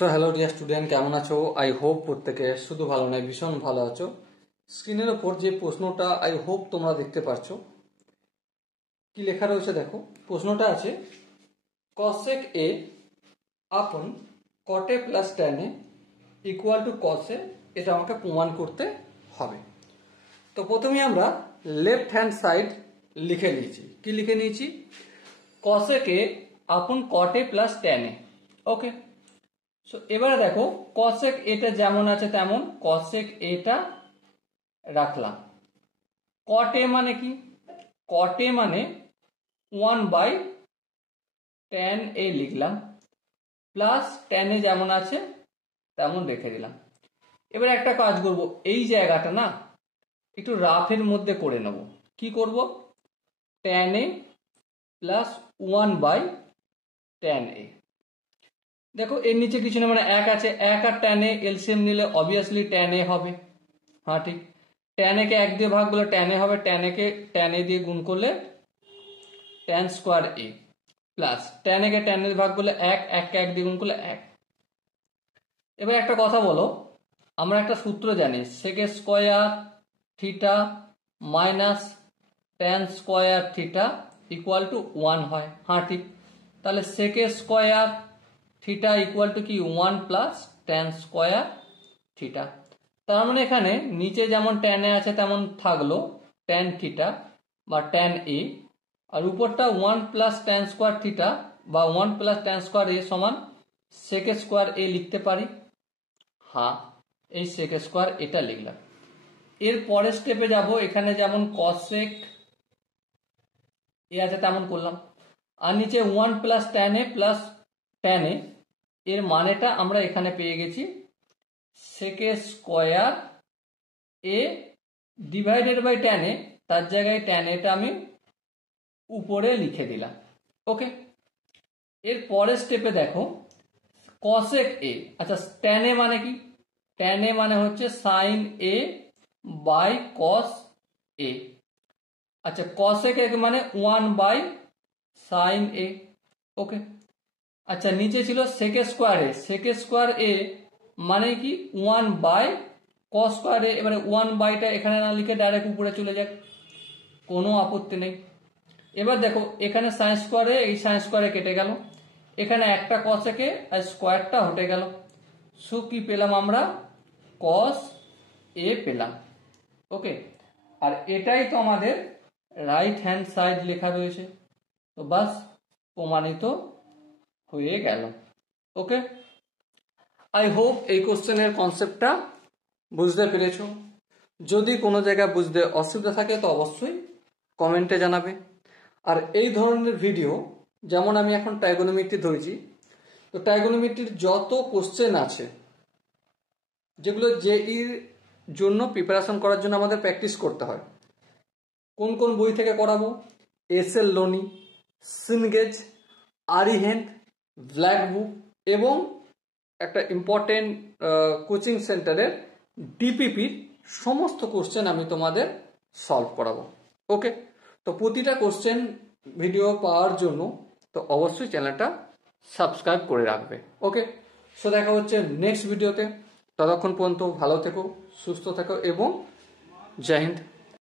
So hello dear student, কেমন আছো? I hope প্রত্যেকে শুধু ভালো নয় ভীষণ ভালো আছো। স্ক্রিনের ওপর যে প্রশ্নটা আই হোপ তোমরা দেখতে পাচ্ছো, কি লেখা রয়েছে দেখো। প্রশ্নটা আছে cosec a আপন cot a plus tan a equal to cos a, এটা আমাকে প্রমাণ করতে হবে। তো প্রথমে আমরা লেফট হ্যান্ড সাইড লিখে নিয়েছি। কি লিখে নিয়েছি? cosec a আপন cot a plus tan a। Okay, so এবারে দেখো cosec এটা যেমন আছে তেমন cosec এটা রাখলাম। cot a মানে কি? cot a মানে 1/tan a লিখলাম, প্লাস tan a যেমন আছে তেমন রেখে দিলাম। এবার একটা কাজ করব, এই জায়গাটা না একটু রাফের মধ্যে করে নেব। কি করব? tan a plus 1/tan a। দেখো এর নিচে কিছু না, মানে এক আছে, এক আর tan a এলসিএম নিলে অবভিয়াসলি tan a হবে। হ্যাঁ ঠিক, tan a কে এক দিয়ে ভাগ করলে tan a হবে, tan a K tan a দিয়ে গুণ করলে tan square a, plus tan a K tan a দিয়ে ভাগ করলে এক, এককে এক দিয়ে গুণ করলে এক। এবার একটা কথা বলো, আমরা একটা সূত্র জানি, sec square theta minus tan square theta equal to 1 হয়। হ্যাঁ ঠিক, তাহলে sec square theta equal to কি 1 প্লাস tan স্কোয়ার থিটা। তার মানে এখানে নিচে যেমন tan a আছে তেমন থাকলো tan থিটা বা tan a, আর উপরটা 1 প্লাস tan স্কোয়ার থিটা বা 1 প্লাস tan স্কোয়ার a সমান sec স্কোয়ার a লিখতে পারি। হ্যাঁ, এই sec স্কোয়ার এটা লিখলাম। এর পরের স্টেপে যাব, এখানে যেমন cosec a আছে তেমন করলাম, আর নিচে 1 plus tan a plus tan a, এর মানেটা আমরা এখানে পেয়ে গেছি sec square a divided by tan a, তার জায়গায় tan a টা আমি উপরে লিখে দিলাম। ওকে, এর পরের স্টেপে দেখো cosec a, আচ্ছা tan a মানে কি? tan a মানে হচ্ছে sin a by cos a। আচ্ছা cosec a মানে 1 বাই sin a। ওকে, আচ্ছা নিচে ছিল sec square a, sec square a মানে কি 1 বাই cos স্কোয়ার a। এবারে 1 বাইটা এখানে না লিখে ডাইরেক্ট উপরে চলে যাক, কোনো আপত্তি নেই। এবার দেখো এখানে sin স্কোয়ার a, এই sin স্কোয়ার a কেটে গেল, এখানে একটা cosec a আর স্কোয়ারটা হটে গেল। সো কি পেলাম আমরা? cos a পেলাম। ওকে, আর এটাই তো আমাদের রাইট হ্যান্ড সাইড লেখা রয়েছে, তো বাস প্রমাণিত হয়ে গেল। ওকে, আই হোপ এই কোশ্চেনের কনসেপ্টটা বুঝতে পেরেছো। যদি কোনো জায়গায় বুঝতে অসুবিধা থাকে তো অবশ্যই কমেন্টে জানাবে। আর এই ধরনের ভিডিও, যেমন আমি এখন ট্রাইগোনোমেট্রি ধরেছি, তো ট্রাইগোনোমেট্রির যত কোশ্চেন আছে যেগুলো জেইর জন্য প্রিপারেশন করার জন্য আমাদের প্র্যাকটিস করতে হয়, কোন কোন বই থেকে করাবো? এস.এল. লোনি, সিনগেজ, আরিহেন্ট, ব্ল্যাক বুক এবং একটা ইম্পর্টেন্ট কোচিং সেন্টারের ডিপিপির সমস্ত কোশ্চেন আমি তোমাদের সলভ করাবো। ওকে, তো প্রতিটা কোশ্চেন ভিডিও পাওয়ার জন্য তো অবশ্যই চ্যানেলটা সাবস্ক্রাইব করে রাখবে। ওকে, সো দেখা হচ্ছে নেক্সট ভিডিওতে। ততক্ষণ পর্যন্ত ভালো থেকো, সুস্থ থেকো এবং জয় হিন্দ।